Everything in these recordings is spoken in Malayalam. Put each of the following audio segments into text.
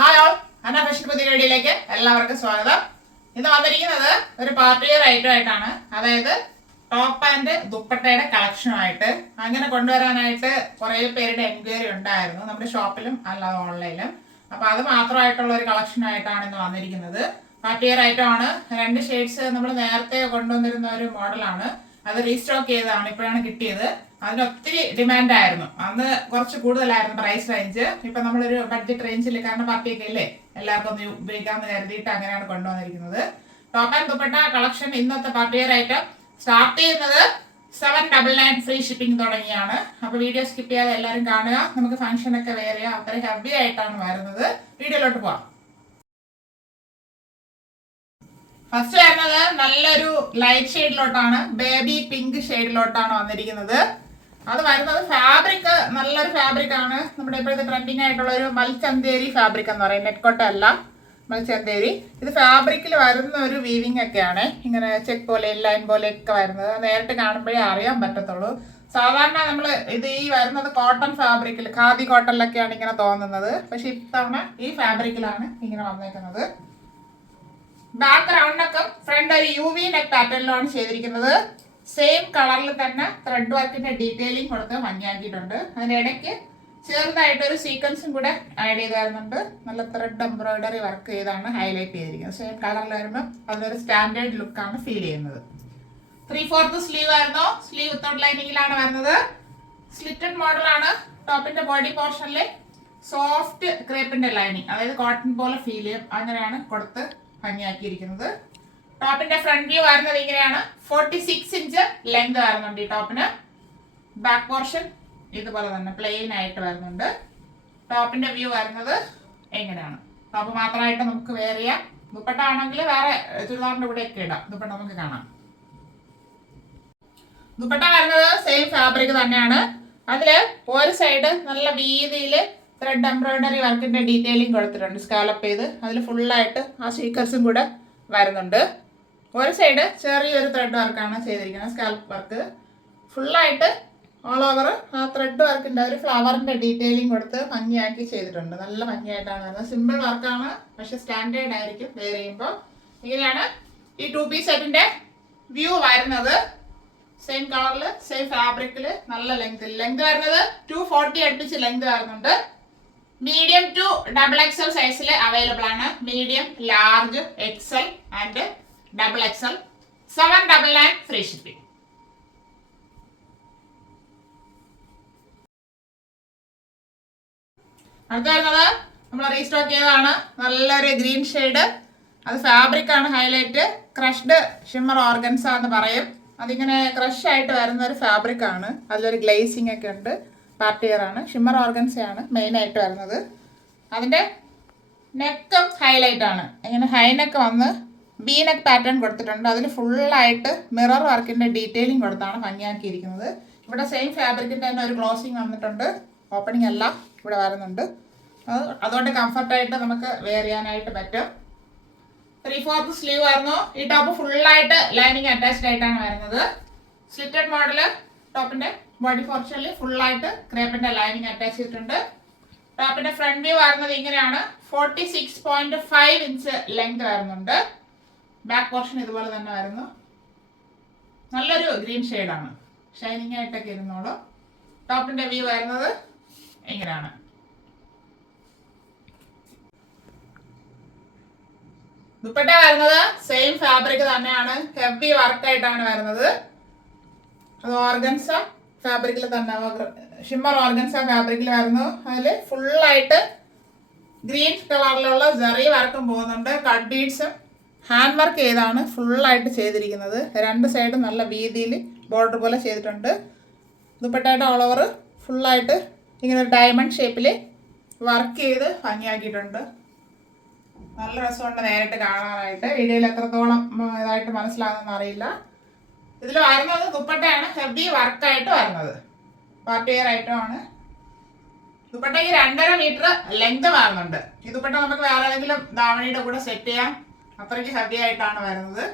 ഹായ് ഓൾ, അന്ന ഫാഷൻ പുതിയ വീഡിയോയിലേക്ക് എല്ലാവർക്കും സ്വാഗതം. ഇന്ന് വന്നിരിക്കുന്നത് ഒരു പാർട്ടി വെയർ ഐറ്റം ആയിട്ടാണ്. അതായത് ടോപ്പ് ആൻഡ് ദുപ്പട്ടയുടെ കളക്ഷനുമായിട്ട് അങ്ങനെ കൊണ്ടുവരാനായിട്ട് കുറേ പേരുടെ എൻക്വയറി ഉണ്ടായിരുന്നു, നമ്മുടെ ഷോപ്പിലും അല്ലാതെ ഓൺലൈനിലും. അപ്പൊ അത് മാത്രമായിട്ടുള്ള ഒരു കളക്ഷനായിട്ടാണ് ഇന്ന് വന്നിരിക്കുന്നത്. പാർട്ടി വെയർ ഐറ്റം ആണ്. 2 ഷെയ്ഡ്സ് നമ്മൾ നേരത്തെ കൊണ്ടുവന്നിരുന്ന ഒരു മോഡലാണ്. അത് റീസ്റ്റോക്ക് ചെയ്തതാണ്, ഇപ്പോഴാണ് കിട്ടിയത്. അതിന് ഒത്തിരി ഡിമാൻഡ് ആയിരുന്നു. അന്ന് കുറച്ച് കൂടുതലായിരുന്നു പ്രൈസ് റേഞ്ച്. ഇപ്പൊ നമ്മളൊരു ബഡ്ജറ്റ് റേഞ്ചിൽ, കാരണം പാർട്ടിയൊക്കെ ഇല്ലേ, എല്ലാവർക്കും ഒന്ന് ഉപയോഗിക്കാമെന്ന് കരുതിയിട്ട് അങ്ങനെയാണ് കൊണ്ടുവന്നിരിക്കുന്നത്. ടോപ്പ് ആൻഡ് ദുപ്പട്ട കളക്ഷൻ ഇന്നത്തെ പാർട്ടി വെയർ ഐറ്റം സ്റ്റാർട്ട് ചെയ്യുന്നത് 799 ഫ്രീ ഷിപ്പിംഗ് തുടങ്ങിയാണ്. അപ്പൊ വീഡിയോ സ്കിപ്പ് ചെയ്യാതെ എല്ലാവരും കാണുക. നമുക്ക് ഫംഗ്ഷൻ ഒക്കെ വെയർ ചെയ്യാം. അത്രയും ഹെവി ആയിട്ടാണ് വരുന്നത്. വീഡിയോയിലോട്ട് പോവാം. ഫസ്റ്റ് വരുന്നത് നല്ലൊരു ലൈറ്റ് ഷെയ്ഡിലോട്ടാണ്, ബേബി പിങ്ക് ഷെയ്ഡിലോട്ടാണ് വന്നിരിക്കുന്നത്. അത് വരുന്നത് ഫാബ്രിക് നല്ലൊരു ഫാബ്രിക് ആണ്. നമ്മുടെ ഇപ്പോഴത്തെ ട്രെൻഡിങ് ആയിട്ടുള്ള ഒരു മൽച്ചന്തേരി ഫാബ്രിക് എന്ന് പറയും, നെറ്റ്കോട്ട അല്ല, മൽച്ചന്തേരി. ഇത് ഫാബ്രിക്കിൽ വരുന്ന ഒരു വീവിങ് ഒക്കെയാണ്, ഇങ്ങനെ ചെക്ക് പോലെ ലൈൻ പോലെയൊക്കെ വരുന്നത്. നേരിട്ട് കാണുമ്പോഴേ അറിയാൻ പറ്റത്തുള്ളൂ. സാധാരണ നമ്മൾ ഇത് ഈ വരുന്നത് കോട്ടൺ ഫാബ്രിക്കിൽ, ഖാദി കോട്ടണിലൊക്കെയാണ് ഇങ്ങനെ തോന്നുന്നത്. പക്ഷെ ഇത്തവണ ഈ ഫാബ്രിക്കിലാണ് ഇങ്ങനെ വന്നേക്കുന്നത്. ബാക്ക് റൗണ്ട് നെക്കും ഫ്രണ്ട് ഒരു യു വി നെക്ക് പാറ്റേണിലാണ് ചെയ്തിരിക്കുന്നത്. സെയിം കളറിൽ തന്നെ ത്രെഡ് വർക്കിന്റെ ഡീറ്റെയിലിംഗ് കൊടുത്ത് ഭംഗിയാക്കിയിട്ടുണ്ട്. അതിനിടയ്ക്ക് ചെറുതായിട്ട് ഒരു സീക്വൻസും കൂടെ ആഡ് ചെയ്ത് വരുന്നുണ്ട്. നല്ല ത്രെഡ് എംബ്രോയിഡറി വർക്ക് ചെയ്താണ് ഹൈലൈറ്റ് ചെയ്തിരിക്കുന്നത്. സെയിം കളറിൽ വരുമ്പോൾ അതിനൊരു സ്റ്റാൻഡേർഡ് ലുക്കാണ് ഫീൽ ചെയ്യുന്നത്. 3/4 സ്ലീവ് ആയിരുന്നു. സ്ലീവ് വിത്തൗട്ട് ലൈനിങ്ങിലാണ് വരുന്നത്. സ്ലിറ്റഡ് മോഡലാണ്. ടോപ്പിന്റെ ബോഡി പോർഷനിൽ സോഫ്റ്റ് ക്രേപ്പിന്റെ ലൈനിങ്, അതായത് കോട്ടൺ പോലെ ഫീൽ ചെയ്യും, അങ്ങനെയാണ് കൊടുത്ത് ഭംഗിയാക്കിയിരിക്കുന്നത്. ടോപ്പിന്റെ ഫ്രണ്ട് വ്യൂ വരുന്നത് ഇങ്ങനെയാണ്. 46 ഇഞ്ച് ലെങ്ത് വരുന്നുണ്ട് ഈ ടോപ്പിന്. ബാക്ക് പോർഷൻ ഇതുപോലെ തന്നെ പ്ലെയിൻ ആയിട്ട് വരുന്നുണ്ട്. ടോപ്പിന്റെ വ്യൂ വരുന്നത് എങ്ങനെയാണ്. ടോപ്പ് മാത്രമായിട്ട് നമുക്ക് വെയർ ചെയ്യാം. ദുപ്പട്ട ആണെങ്കിൽ വേറെ ചുരിദാറിന്റെ കൂടെയൊക്കെ ഇടാം. ദുപ്പട്ട നമുക്ക് കാണാം. ദുപ്പട്ട വരുന്നത് സെയിം ഫാബ്രിക് തന്നെയാണ്. അതില് ഒരു സൈഡ് നല്ല വീതിയിൽ ത്രെഡ് എംബ്രോയിഡറി വർക്കിന്റെ ഡീറ്റെയിലിംഗ് കൊടുത്തിട്ടുണ്ട്, സ്കാലപ്പ് ചെയ്ത്. അതിൽ ഫുള്ളായിട്ട് ആ സീക്വൻസും കൂടെ വരുന്നുണ്ട്. ഒരു സൈഡ് ചെറിയൊരു ത്രെഡ് വർക്കാണ് ചെയ്തിരിക്കുന്നത്, സ്കാലപ്പ് വർക്ക്. ഫുള്ളായിട്ട് ഓൾ ഓവർ ആ ത്രെഡ് വർക്കിന്റെ ഒരു ഫ്ലവറിന്റെ ഡീറ്റെയിലിംഗ് കൊടുത്ത് ഭംഗിയാക്കി ചെയ്തിട്ടുണ്ട്. നല്ല ഭംഗിയായിട്ടാണ് വരുന്നത്. സിമ്പിൾ വർക്കാണ്, പക്ഷെ സ്റ്റാൻഡേർഡ് ആയിരിക്കും വെയർ ചെയ്യുമ്പോൾ. ഇങ്ങനെയാണ് ഈ 2 പീസ് സെറ്റിന്റെ വ്യൂ വരുന്നത്. സെയിം കളറിൽ സെയിം ഫാബ്രിക്കിൽ നല്ല ലെങ്ത് വരുന്നത് 240 അടുപ്പിച്ച് ലെങ്ത് വരുന്നുണ്ട്. മീഡിയം ടു XXL സൈസിൽ അവൈലബിൾ ആണ്. Medium, large, XL and XXL. 799 free shipping. അടുത്ത വരുന്നത് നമ്മൾ റീസ്റ്റോക്ക് ചെയ്തതാണ്. നല്ലൊരു ഗ്രീൻ ഷെയ്ഡ്. അത് ഫാബ്രിക് ആണ് ഹൈലൈറ്റ്. ക്രഷ്ഡ് ഷിമ്മർ ഓർഗൻസ എന്ന് പറയും. അതിങ്ങനെ ക്രഷ് ആയിട്ട് വരുന്ന ഒരു ഫാബ്രിക് ആണ്. അതിലൊരു ഗ്ലേസിംഗ് ഒക്കെ ഉണ്ട്. പാർട്ടി വെയർ ആണ്. ഷിമ്മർ ഓർഗൻസയാണ് മെയിൻ ആയിട്ട് വരുന്നത്. അതിൻ്റെ നെക്കും ഹൈലൈറ്റ് ആണ്. ഇങ്ങനെ ഹൈ നെക്ക് വന്ന് ബി നെക്ക് പാറ്റേൺ കൊടുത്തിട്ടുണ്ട്. അതിൽ ഫുള്ളായിട്ട് മിറർ വർക്കിന്റെ ഡീറ്റെയിലിംഗ് കൊടുത്താണ് ഭംഗിയാക്കിയിരിക്കുന്നത്. ഇവിടെ സെയിം ഫാബ്രിക്കിന്റെ തന്നെ ഒരു ക്ലോസിങ് വന്നിട്ടുണ്ട്. ഓപ്പണിംഗ് എല്ലാം ഇവിടെ വരുന്നുണ്ട്. അതുകൊണ്ട് കംഫർട്ടായിട്ട് നമുക്ക് വെയർ ചെയ്യാനായിട്ട് പറ്റും. 3/4 സ്ലീവ് ആയിരുന്നു. ഈ ടോപ്പ് ഫുള്ളായിട്ട് ലൈനിങ് അറ്റാച്ച്ഡ് ആയിട്ടാണ് വരുന്നത്. Slitted model. ടോപ്പിന്റെ ബോഡി പോർഷനിൽ ഫുള്ളായിട്ട് ക്രേപ്പിന്റെ ലൈനിങ് അറ്റാച്ച് ചെയ്തിട്ടുണ്ട്. ടോപ്പിന്റെ ഫ്രണ്ട് വ്യൂ വരുന്നത് ഇങ്ങനെയാണ്. 46.5 ഇഞ്ച് ലെങ്ത് വരുന്നുണ്ട്. ബാക്ക് പോർഷൻ ഇതുപോലെ തന്നെ വരുന്നു. നല്ലൊരു ഗ്രീൻ ഷെയ്ഡാണ്, ഷൈനിങ് ആയിട്ടൊക്കെ ഇരുന്നോളൂ. ടോപ്പിന്റെ വ്യൂ വരുന്നത് ഇങ്ങനെയാണ്. ദുപ്പട്ട വരുന്നത് സെയിം ഫാബ്രിക് തന്നെയാണ്. ഹെവി വർക്കായിട്ടാണ് വരുന്നത്. അത് ഓർഗൻസ ഫാബ്രിക്കിൽ തന്നെ, ഷിമ്മർ ഓർഗൻസ ഫാബ്രിക്കിൽ വരുന്നു. അതിൽ ഫുള്ളായിട്ട് ഗ്രീൻ കളറിലുള്ള ജെറി വർക്കും പോകുന്നുണ്ട്. കട്ട് ബീഡ്സും ഹാൻഡ് വർക്ക് ചെയ്താണ് ഫുള്ളായിട്ട് ചെയ്തിരിക്കുന്നത്. 2 സൈഡും നല്ല വീതിയിൽ ബോർഡർ പോലെ ചെയ്തിട്ടുണ്ട്. ദുപ്പട്ടയുടെ ഓൾ ഓവർ ഫുള്ളായിട്ട് ഇങ്ങനെ ഒരു ഡയമണ്ട് ഷേപ്പിൽ വർക്ക് ചെയ്ത് ഭംഗിയാക്കിയിട്ടുണ്ട്. നല്ല രസമുണ്ട് നേരിട്ട് കാണാനായിട്ട്. വീഡിയോയിൽ എത്രത്തോളം ഇതായിട്ട് മനസ്സിലാകുമെന്ന് അറിയില്ല. ഇതിൽ വരുന്നത് ദുപ്പട്ടയാണ് ഹെവി വർക്കായിട്ട് വരുന്നത്. പാർട്ടി വെയർ ഐറ്റമാണ്. ദുപ്പട്ടയ്ക്ക് 2.5 മീറ്റർ ലെങ്ത് വരുന്നുണ്ട്. ഈ ദുപ്പട്ട നമുക്ക് വേറെ ഏതെങ്കിലും ധാവണിയുടെ കൂടെ സെറ്റ് ചെയ്യാം. അത്രയ്ക്ക് ഹെവി ആയിട്ടാണ് വരുന്നത്.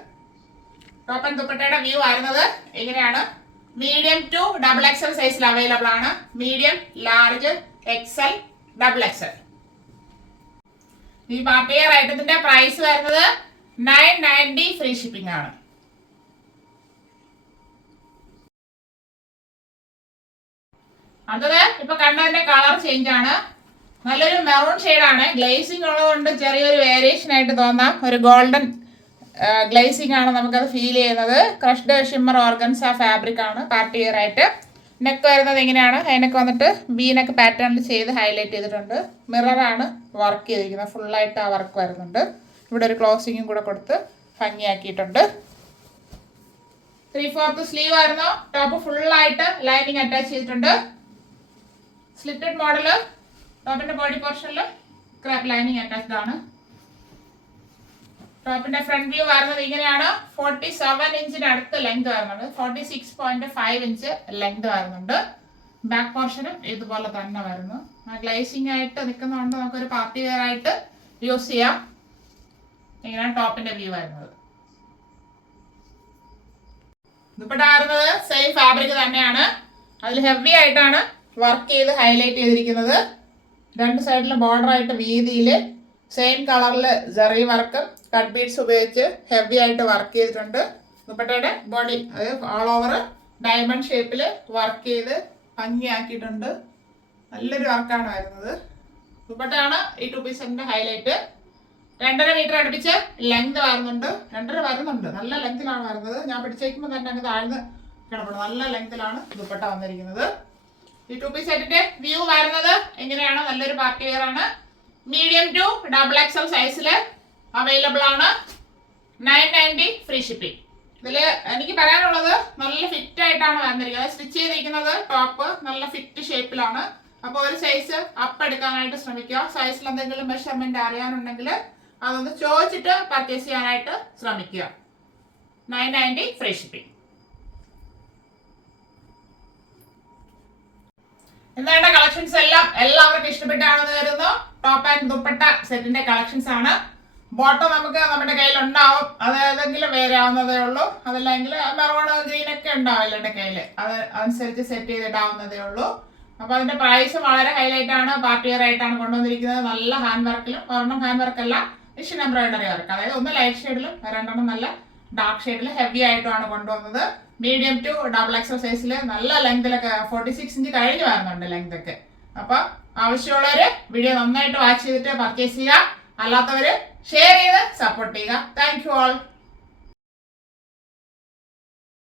ടോപ്പ് ആൻഡ് ദുപ്പട്ടയുടെ വ്യൂ വരുന്നത് ഇങ്ങനെയാണ്. മീഡിയം ടു XXL സൈസിൽ അവൈലബിൾ ആണ്. Medium, large, XL, XXL. ഈ പാർട്ടി വെയർ ഐറ്റത്തിന്റെ പ്രൈസ് വരുന്നത് 990 ഫ്രീ ഷിപ്പിംഗ് ആണ്. അടുത്തത് ഇപ്പൊ കണ്ടതിന്റെ കളർ ചേഞ്ച് ആണ്. നല്ലൊരു മെറൂൺ ഷെയ്ഡാണ്. ഗ്ലേസിംഗ് ഉള്ളതുകൊണ്ട് ചെറിയൊരു വേരിയേഷൻ ആയിട്ട് തോന്നാം. ഒരു ഗോൾഡൻ ഗ്ലേസിംഗ് ആണ് നമുക്കത് ഫീൽ ചെയ്യുന്നത്. ക്രഷ്ഡ് ഷിമ്മർ ഓർഗൻസ ഫാബ്രിക് ആണ് പാർട്ടി വെയർ ആയിട്ട്. നെക്ക് വരുന്നത് ഇങ്ങനെയാണ്. അതിനൊക്കെ വന്നിട്ട് വീനൊക്കെ പാറ്റേണിൽ ചെയ്ത് ഹൈലൈറ്റ് ചെയ്തിട്ടുണ്ട്. മിററാണ് വർക്ക് ചെയ്തിരിക്കുന്നത്. ഫുള്ളായിട്ട് ആ വർക്ക് വരുന്നുണ്ട്. ഇവിടെ ഒരു ക്ലോസിങ്ങും കൂടെ കൊടുത്ത് ഭംഗിയാക്കിയിട്ടുണ്ട്. 3/4 സ്ലീവ് ആയിരുന്നു. ടോപ്പ് ഫുള്ളായിട്ട് ലൈനിങ് അറ്റാച്ച് ചെയ്തിട്ടുണ്ട്. Slitted model. ടോപ്പിന്റെ ബോഡി പോർഷനിൽ ക്രാപ്പ് ലൈനിങ് അറ്റാച്ച്ഡ് ആണ്. ടോപ്പിന്റെ ഫ്രണ്ട് വ്യൂ വരുന്നത് ഇങ്ങനെയാണ്. 47 ഇഞ്ചിന് അടുത്ത് ലെങ്ത് വരുന്നുണ്ട്. 46.5 ഇഞ്ച് ലെങ്ത് വരുന്നുണ്ട്. ബാക്ക് പോർഷനും ഇതുപോലെ തന്നെ വരുന്നു. ഗ്ലേസിംഗ് ആയിട്ട് നിൽക്കുന്നതുകൊണ്ട് നമുക്കൊരു പാർട്ടി വെയർ ആയിട്ട് യൂസ് ചെയ്യാം. ഇങ്ങനെയാണ് ടോപ്പിന്റെ വ്യൂ വരുന്നത്. ദുപ്പട്ട വരുന്നത് സെയിം ഫാബ്രിക് തന്നെയാണ്. അതിൽ ഹെവി ആയിട്ടാണ് വർക്ക് ചെയ്ത് ഹൈലൈറ്റ് ചെയ്തിരിക്കുന്നത്. രണ്ട് സൈഡിലും ബോർഡർ ആയിട്ട് വീതിയിൽ സെയിം കളറിൽ ജറി വർക്കും കട്ട് ബീഡ്സ് ഉപയോഗിച്ച് ഹെവി ആയിട്ട് വർക്ക് ചെയ്തിട്ടുണ്ട്. ദുപ്പട്ടയുടെ ബോഡി അതായത് ഓൾ ഓവർ ഡയമണ്ട് ഷേപ്പിൽ വർക്ക് ചെയ്ത് ഭംഗിയാക്കിയിട്ടുണ്ട്. നല്ലൊരു വർക്കാണ് വരുന്നത്. ദുപ്പട്ടയാണ് ഈ 2 പീസ് സെറ്റിന്റെ ഹൈലൈറ്റ്. 2.5 മീറ്റർ അടുപ്പിച്ച് ലെങ്ത് വരുന്നുണ്ട്. 2.5 വരുന്നുണ്ട്. നല്ല ലെങ്തിലാണ് വരുന്നത്. ഞാൻ പിടിച്ചേക്കുമ്പോൾ തന്നെ അങ്ങ് താഴ്ന്ന് കിടപ്പുണ്ട്. നല്ല ലെങ്തിലാണ് ദുപ്പട്ട വന്നിരിക്കുന്നത്. ഈ 2 പീസ് സെറ്റിന്റെ വ്യൂ വരുന്നത് എങ്ങനെയാണ്? നല്ലൊരു പാർട്ടി വെയർ ആണ്. മീഡിയം ടു XXL സൈസിൽ അവൈലബിൾ ആണ്. 990 ഫ്രീ ഷിപ്പിംഗ്. ഇതിൽ എനിക്ക് പറയാനുള്ളത് നല്ല ഫിറ്റ് ആയിട്ടാണ് വന്നിരിക്കുന്നത്. സ്റ്റിച്ച് ചെയ്തിരിക്കുന്നത് ടോപ്പ് നല്ല ഫിറ്റ് ഷേപ്പിലാണ്. അപ്പോൾ ഒരു സൈസ് അപ്പ് എടുക്കാനായിട്ട് ശ്രമിക്കുക. സൈസിൽ എന്തെങ്കിലും മെഷർമെന്റ് അറിയാനുണ്ടെങ്കിൽ അതൊന്ന് ചോദിച്ചിട്ട് പർച്ചേസ് ചെയ്യാനായിട്ട് ശ്രമിക്കുക. 990 ഫ്രീ ഷിപ്പിംഗ്. എന്താണ് കളക്ഷൻസ് എല്ലാം എല്ലാവർക്കും ഇഷ്ടപ്പെട്ടാണെന്ന് കരുതുന്നു. ടോപ്പ് ആൻഡ് ദുപ്പട്ട സെറ്റിന്റെ കളക്ഷൻസ് ആണ്. ബോട്ടം നമുക്ക് നമ്മുടെ കയ്യിൽ ഉണ്ടാവും. അത് ഏതെങ്കിലും വേറെ ആവുന്നതേ ഉള്ളൂ. അതല്ലെങ്കിൽ മെറൂൺ ഗ്രീൻ ഒക്കെ ഉണ്ടാവില്ല എൻ്റെ കയ്യിൽ. അത് അനുസരിച്ച് സെറ്റ് ചെയ്തിടാവുന്നതേ ഉള്ളൂ. അപ്പോൾ അതിന്റെ പ്രൈസ് വളരെ ഹൈലൈറ്റ് ആണ്. പാർട്ടി വെയർ ആയിട്ടാണ് കൊണ്ടുവന്നിരിക്കുന്നത്. നല്ല ഹാൻഡ് വർക്കിലും, ഒരെണ്ണം ഹാൻഡ് വർക്ക് അല്ല, മിഷൻ എംബ്രോയിഡറി വർക്ക്. അതായത് ഒന്ന് ലൈറ്റ് ഷെയ്ഡിലും രണ്ടെണ്ണം നല്ല ഡാർക്ക് ഷെയ്ഡിലും ഹെവി ആയിട്ടുമാണ് കൊണ്ടുവന്നത്. മീഡിയം ടു XXL സൈസിൽ നല്ല ലെങ്തിലൊക്കെ 46 ഇഞ്ച് കഴിഞ്ഞ് വരുന്നുണ്ട് ലെങ്ത് ഒക്കെ. അപ്പൊ ആവശ്യമുള്ളവര് വീഡിയോ നന്നായിട്ട് വാച്ച് ചെയ്തിട്ട് പർച്ചേസ് ചെയ്യുക. അല്ലാത്തവര് ഷെയർ ചെയ്ത് സപ്പോർട്ട് ചെയ്യുക. Thank you all.